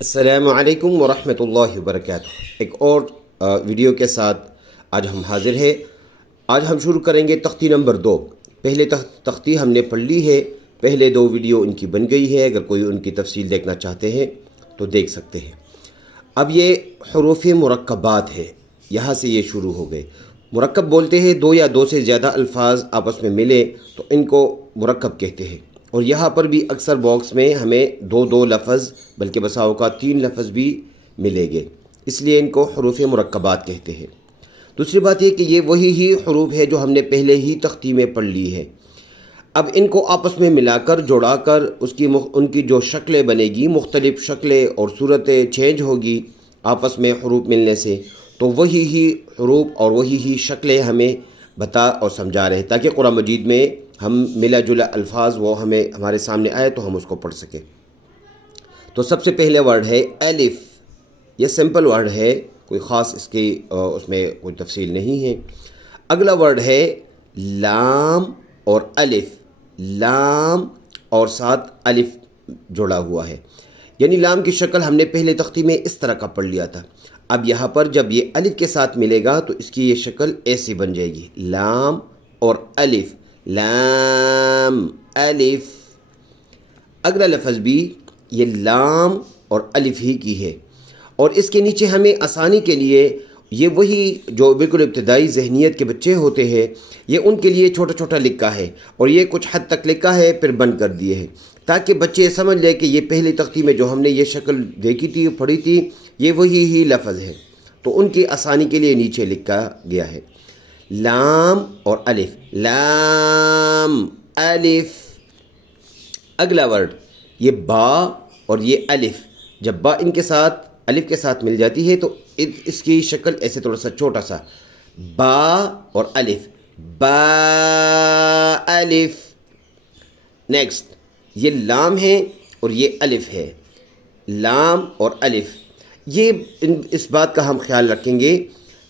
السلام علیکم ورحمۃ اللہ وبرکاتہ۔ ایک اور ویڈیو کے ساتھ آج ہم حاضر ہیں۔ آج ہم شروع کریں گے تختی نمبر 2۔ پہلے تختی ہم نے پڑھ لی ہے، پہلے 2 ویڈیو ان کی بن گئی ہے، اگر کوئی ان کی تفصیل دیکھنا چاہتے ہیں تو دیکھ سکتے ہیں۔ اب یہ حروف مرکبات ہے، یہاں سے یہ شروع ہو گئے۔ مرکب بولتے ہیں 2 یا 2 سے زیادہ الفاظ آپس میں ملے تو ان کو مرکب کہتے ہیں، اور یہاں پر بھی اکثر باکس میں ہمیں 2 لفظ بلکہ بسا اوقات 3 لفظ بھی ملیں گے، اس لیے ان کو حروف مرکبات کہتے ہیں۔ دوسری بات یہ کہ یہ وہی ہی حروف ہے جو ہم نے پہلے ہی تختی میں پڑھ لی ہے۔ اب ان کو آپس میں ملا کر جوڑا کر ان کی جو شکلیں بنے گی، مختلف شکلیں اور صورتیں چینج ہوگی آپس میں حروف ملنے سے، تو وہی ہی حروف اور وہی ہی شکلیں ہمیں بتا اور سمجھا رہے، تاکہ قرآن مجید میں ہم ملا جلا الفاظ وہ ہمارے سامنے آئے تو ہم اس کو پڑھ سکیں۔ تو سب سے پہلے ورڈ ہے الف۔ یہ سمپل ورڈ ہے، کوئی خاص اس میں کوئی تفصیل نہیں ہے۔ اگلا ورڈ ہے لام اور الف۔ لام اور ساتھ الف جڑا ہوا ہے، یعنی لام کی شکل ہم نے پہلے تختی میں اس طرح کا پڑھ لیا تھا۔ اب یہاں پر جب یہ الف کے ساتھ ملے گا تو اس کی یہ شکل ایسی بن جائے گی، لام اور الف، لام الف۔ اگلا لفظ بھی یہ لام اور الف ہی کی ہے، اور اس کے نیچے ہمیں آسانی کے لیے یہ وہی جو بالکل ابتدائی ذہنیت کے بچے ہوتے ہیں، یہ ان کے لیے چھوٹا چھوٹا لکھا ہے، اور یہ کچھ حد تک لکھا ہے پھر بند کر دیے ہے، تاکہ بچے سمجھ لیں کہ یہ پہلی تختی میں جو ہم نے یہ شکل دیکھی تھی، پڑھی تھی، یہ وہی ہی لفظ ہے، تو ان کی آسانی کے لیے نیچے لکھا گیا ہے لام اور الف، لام الف۔ اگلا ورڈ یہ با اور یہ الف، جب با ان کے ساتھ الف کے ساتھ مل جاتی ہے تو اس کی شکل ایسے تھوڑا سا چھوٹا سا، با اور الف، با الف۔ نیکسٹ یہ لام ہے اور یہ الف ہے، لام اور الف۔ یہ اس بات کا ہم خیال رکھیں گے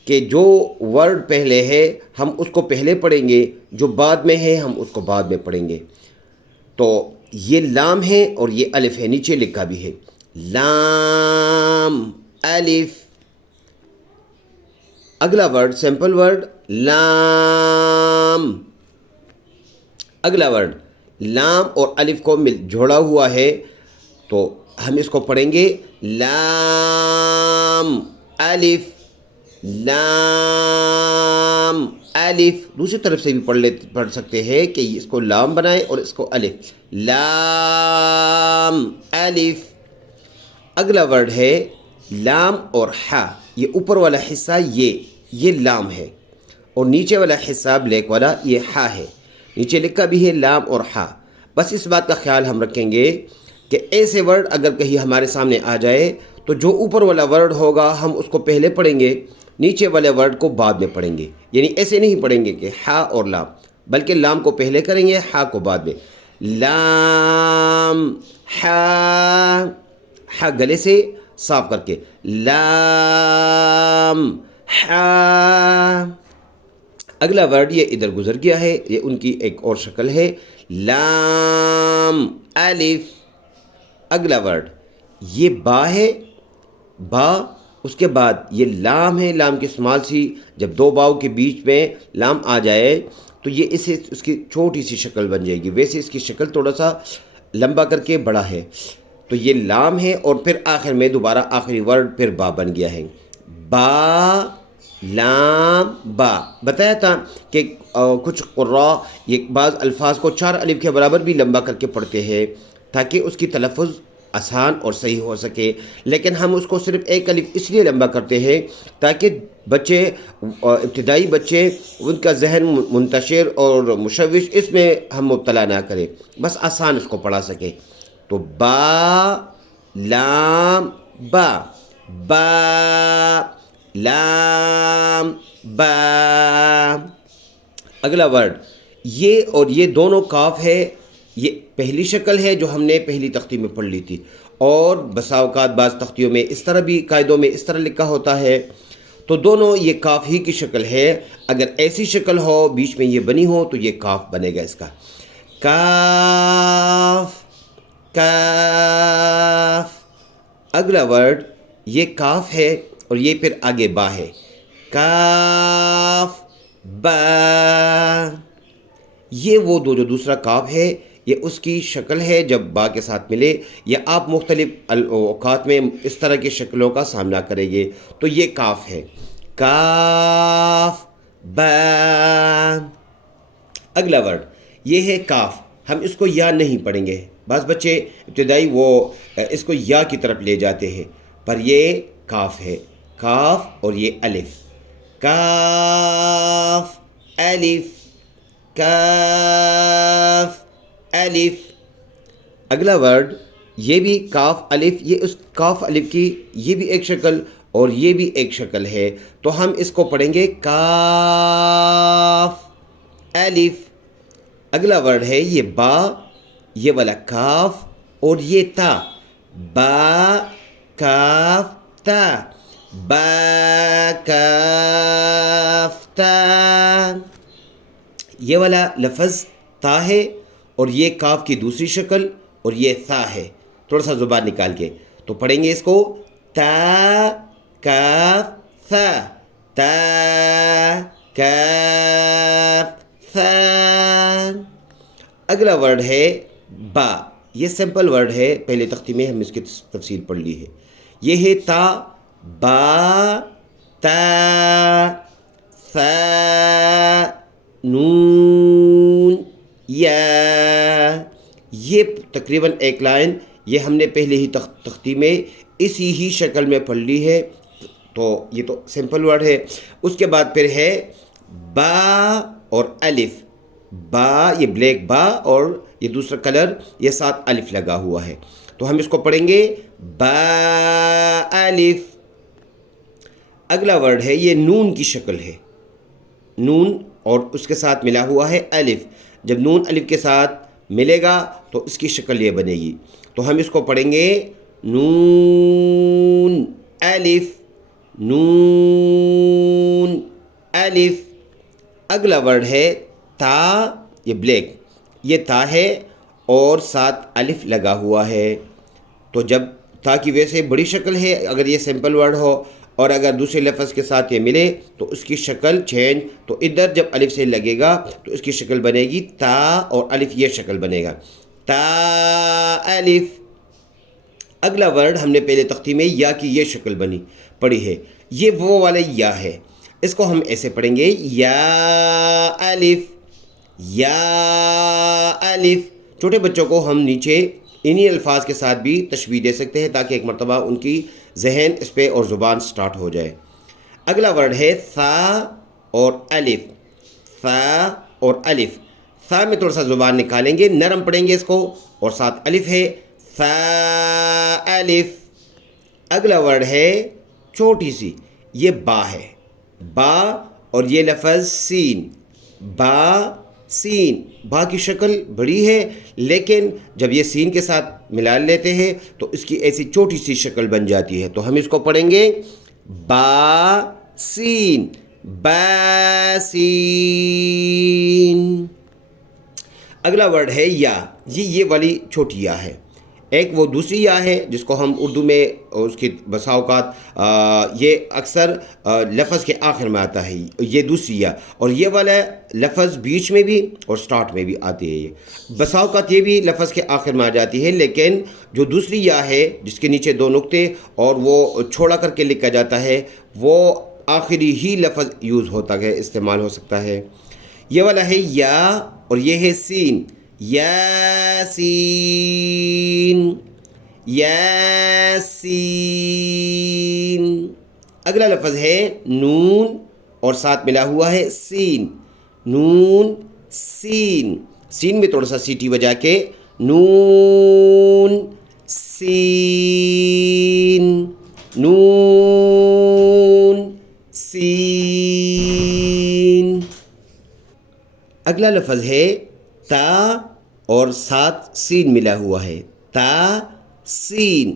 کہ جو ورڈ پہلے ہے ہم اس کو پہلے پڑھیں گے، جو بعد میں ہے ہم اس کو بعد میں پڑھیں گے۔ تو یہ لام ہے اور یہ الف ہے، نیچے لکھا بھی ہے لام الف۔ اگلا ورڈ سمپل ورڈ لام۔ اگلا ورڈ لام اور الف کو جوڑا ہوا ہے، تو ہم اس کو پڑھیں گے لام الف، لام الف۔ دوسری طرف سے بھی پڑھ سکتے ہیں کہ اس کو لام بنائے اور اس کو الف، لام الف۔ اگلا ورڈ ہے لام اور ہا۔ یہ اوپر والا حصہ یہ لام ہے، اور نیچے والا حصہ بلیک والا یہ ہا ہے، نیچے لکھا بھی ہے لام اور ہا۔ بس اس بات کا خیال ہم رکھیں گے کہ ایسے ورڈ اگر کہیں ہمارے سامنے آ جائے تو جو اوپر والا ورڈ ہوگا ہم اس کو پہلے پڑھیں گے، نیچے والے ورڈ کو بعد میں پڑھیں گے، یعنی ایسے نہیں پڑھیں گے کہ ہا اور لام، بلکہ لام کو پہلے کریں گے، ہا کو بعد میں، لام ہا، ہا گلے سے صاف کر کے، لام ہا۔ اگلا ورڈ یہ ادھر گزر گیا ہے، یہ ان کی ایک اور شکل ہے لام الف۔ اگلا ورڈ یہ با ہے، با، اس کے بعد یہ لام ہے، لام کی اسمال سی، جب 2 باؤں کے بیچ میں لام آ جائے تو یہ اس کی چھوٹی سی شکل بن جائے گی، ویسے اس کی شکل تھوڑا سا لمبا کر کے بڑا ہے، تو یہ لام ہے، اور پھر آخر میں دوبارہ آخری ورڈ پھر با بن گیا ہے، با لام با۔ بتایا تھا کہ کچھ قراء یہ بعض الفاظ کو 4 الف کے برابر بھی لمبا کر کے پڑھتے ہیں تاکہ اس کی تلفظ آسان اور صحیح ہو سکے، لیکن ہم اس کو صرف 1 الف اس لیے لمبا کرتے ہیں تاکہ بچے، ابتدائی بچے، ان کا ذہن منتشر اور مشوش اس میں ہم مبتلا نہ کریں، بس آسان اس کو پڑھا سکے۔ تو با لام با، با لام با۔ اگلا ورڈ یہ اور یہ دونوں کاف ہے، یہ پہلی شکل ہے جو ہم نے پہلی تختی میں پڑھ لی تھی، اور بسا اوقات بعض تختیوں میں اس طرح بھی، قاعدوں میں اس طرح لکھا ہوتا ہے، تو دونوں یہ کاف ہی کی شکل ہے۔ اگر ایسی شکل ہو بیچ میں یہ بنی ہو تو یہ کاف بنے گا، اس کا کاف، کاف۔ اگلا ورڈ یہ کاف ہے اور یہ پھر آگے با ہے، کاف با، یہ وہ جو دوسرا کاف ہے یہ اس کی شکل ہے جب با کے ساتھ ملے، یا آپ مختلف اوقات میں اس طرح کی شکلوں کا سامنا کریں گے. تو یہ کاف ہے، کاف با. اگلا ورڈ یہ ہے کاف، ہم اس کو یا نہیں پڑھیں گے. بعض بچے ابتدائی وہ اس کو یا کی طرف لے جاتے ہیں، پر یہ کاف ہے، کاف اور یہ الف، کاف الف، کاف الف. اگلا ورڈ یہ بھی کاف الف، یہ اس کاف الف کی یہ بھی ایک شکل اور یہ بھی ایک شکل ہے، تو ہم اس کو پڑھیں گے کاف الف. اگلا ورڈ ہے یہ با، یہ والا کاف اور یہ تا، با کاف تا، با کاف تا. یہ والا لفظ تا ہے اور یہ کاف کی دوسری شکل اور یہ ثا ہے. تھوڑا سا زبان نکال کے تو پڑھیں گے اس کو تا کاف ثا، تا کاف ثا. اگلا ورڈ ہے با، یہ سمپل ورڈ ہے، پہلے تختی میں ہم اس کی تفصیل پڑھ لی ہے. یہ ہے تا، با تا ثا نون یا. یہ تقریباً ایک لائن یہ ہم نے پہلے ہی تختی میں اسی ہی شکل میں پڑھ لی ہے، تو یہ تو سمپل ورڈ ہے. اس کے بعد پھر ہے با اور الف، با یہ بلیک با اور یہ دوسرا کلر یہ ساتھ الف لگا ہوا ہے، تو ہم اس کو پڑھیں گے با الف. اگلا ورڈ ہے یہ نون کی شکل ہے، نون اور اس کے ساتھ ملا ہوا ہے الف. جب نون الف کے ساتھ ملے گا تو اس کی شکل یہ بنے گی، تو ہم اس کو پڑھیں گے نون الف، نون الف. اگلا ورڈ ہے تا، یہ بلیک، یہ تا ہے اور ساتھ الف لگا ہوا ہے. تو جب تا کی ویسے بڑی شکل ہے اگر یہ سمپل ورڈ ہو، اور اگر دوسرے لفظ کے ساتھ یہ ملے تو اس کی شکل چینج، تو ادھر جب الف سے لگے گا تو اس کی شکل بنے گی تا اور الف یہ شکل بنے گا، تا الف. اگلا ورڈ ہم نے پہلے تختی میں یا کی یہ شکل پڑھی ہے، یہ وہ والا یا ہے، اس کو ہم ایسے پڑھیں گے یا الف، یا الف. چھوٹے بچوں کو ہم نیچے انہی الفاظ کے ساتھ بھی تشبیہ دے سکتے ہیں تاکہ ایک مرتبہ ان کی ذہن اس پہ اور زبان سٹارٹ ہو جائے. اگلا ورڈ ہے ثا اور الف، ثا اور الف. ثا میں تھوڑا سا زبان نکالیں گے، نرم پڑھیں گے اس کو، اور ساتھ الف ہے ثا الف. اگلا ورڈ ہے چھوٹی سی، یہ با ہے، با اور یہ لفظ سین، با سین. با کی شکل بڑی ہے لیکن جب یہ سین کے ساتھ ملا لیتے ہیں تو اس کی ایسی چھوٹی سی شکل بن جاتی ہے، تو ہم اس کو پڑھیں گے با سین، با سین. اگلا ورڈ ہے یا، یہ والی چھوٹی یا ہے. ایک وہ دوسری یا ہے جس کو ہم اردو میں اس کی بسا اوقات یہ اکثر لفظ کے آخر میں آتا ہے، یہ دوسری یا، اور یہ والا لفظ بیچ میں بھی اور سٹارٹ میں بھی آتی ہے. یہ بسا اوقات یہ بھی لفظ کے آخر میں آ جاتی ہے، لیکن جو دوسری یا ہے جس کے نیچے دو نقطے اور وہ چھوڑا کر کے لکھا جاتا ہے، وہ آخری ہی لفظ یوز ہوتا ہے، استعمال ہو سکتا ہے. یہ والا ہے یا اور یہ ہے سین، یاسین، یاسین. اگلا لفظ ہے نون اور ساتھ ملا ہوا ہے سین، نون سین. سین میں تھوڑا سا سیٹی بجا کے نون سین، نون سین. اگلا لفظ ہے تا اور ساتھ سین ملا ہوا ہے، تا سین،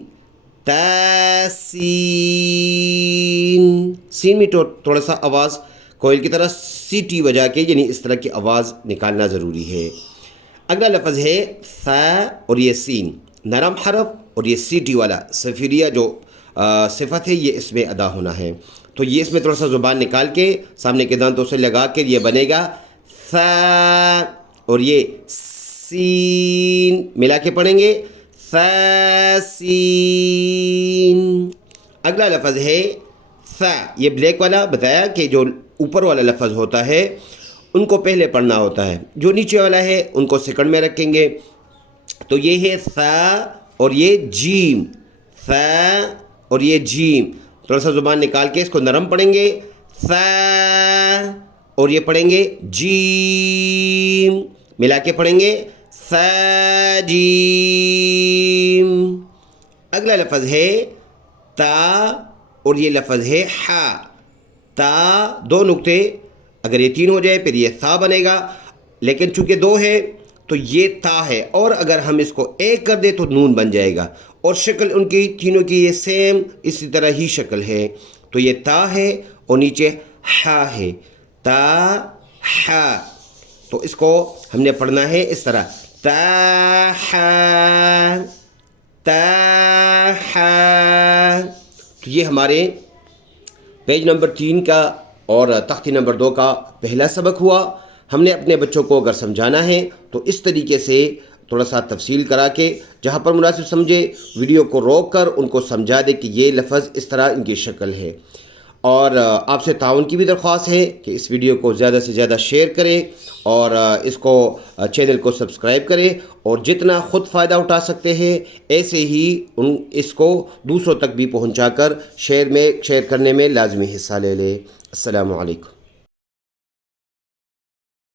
تا سین. سین میں تھوڑا سا آواز کوئل کی طرح سیٹی بجا کے، یعنی اس طرح کی آواز نکالنا ضروری ہے. اگلا لفظ ہے ثا اور یہ سین، نرم حرف اور یہ سیٹی والا سفیریہ جو صفت ہے یہ اس میں ادا ہونا ہے. تو یہ اس میں تھوڑا سا زبان نکال کے سامنے کے دانتوں سے لگا کے یہ بنے گا ثا، اور یہ سین ملا کے پڑھیں گے ثا سین. اگلا لفظ ہے ثا. یہ بلیک والا بتایا کہ جو اوپر والا لفظ ہوتا ہے ان کو پہلے پڑھنا ہوتا ہے، جو نیچے والا ہے ان کو سیکنڈ میں رکھیں گے. تو یہ ہے ثا اور یہ جیم، ثا اور یہ جیم. تھوڑا سا زبان نکال کے اس کو نرم پڑھیں گے ثا، اور یہ پڑھیں گے جیم ملا کے پڑھیں گے ثا جیم. اگلا لفظ ہے تا اور یہ لفظ ہے ہا. تا دو نقطے، اگر یہ تین ہو جائے پھر یہ ثا بنے گا، لیکن چونکہ دو ہے تو یہ تا ہے، اور اگر ہم اس کو ایک کر دیں تو نون بن جائے گا. اور شکل ان کی تینوں کی یہ سیم اسی طرح ہی شکل ہے. تو یہ تا ہے اور نیچے ہا ہے، تا ہا. تو اس کو ہم نے پڑھنا ہے اس طرح تا ہا تا ہا. تو یہ ہمارے پیج نمبر 3 کا اور تختی نمبر 2 کا پہلا سبق ہوا. ہم نے اپنے بچوں کو اگر سمجھانا ہے تو اس طریقے سے تھوڑا سا تفصیل کرا کے جہاں پر مناسب سمجھے ویڈیو کو روک کر ان کو سمجھا دے کہ یہ لفظ اس طرح ان کی شکل ہے. اور آپ سے تعاون کی بھی درخواست ہے کہ اس ویڈیو کو زیادہ سے زیادہ شیئر کریں اور اس کو چینل کو سبسکرائب کریں، اور جتنا خود فائدہ اٹھا سکتے ہیں ایسے ہی اس کو دوسروں تک بھی پہنچا کر شیئر کرنے میں لازمی حصہ لے لیں. السلام علیکم.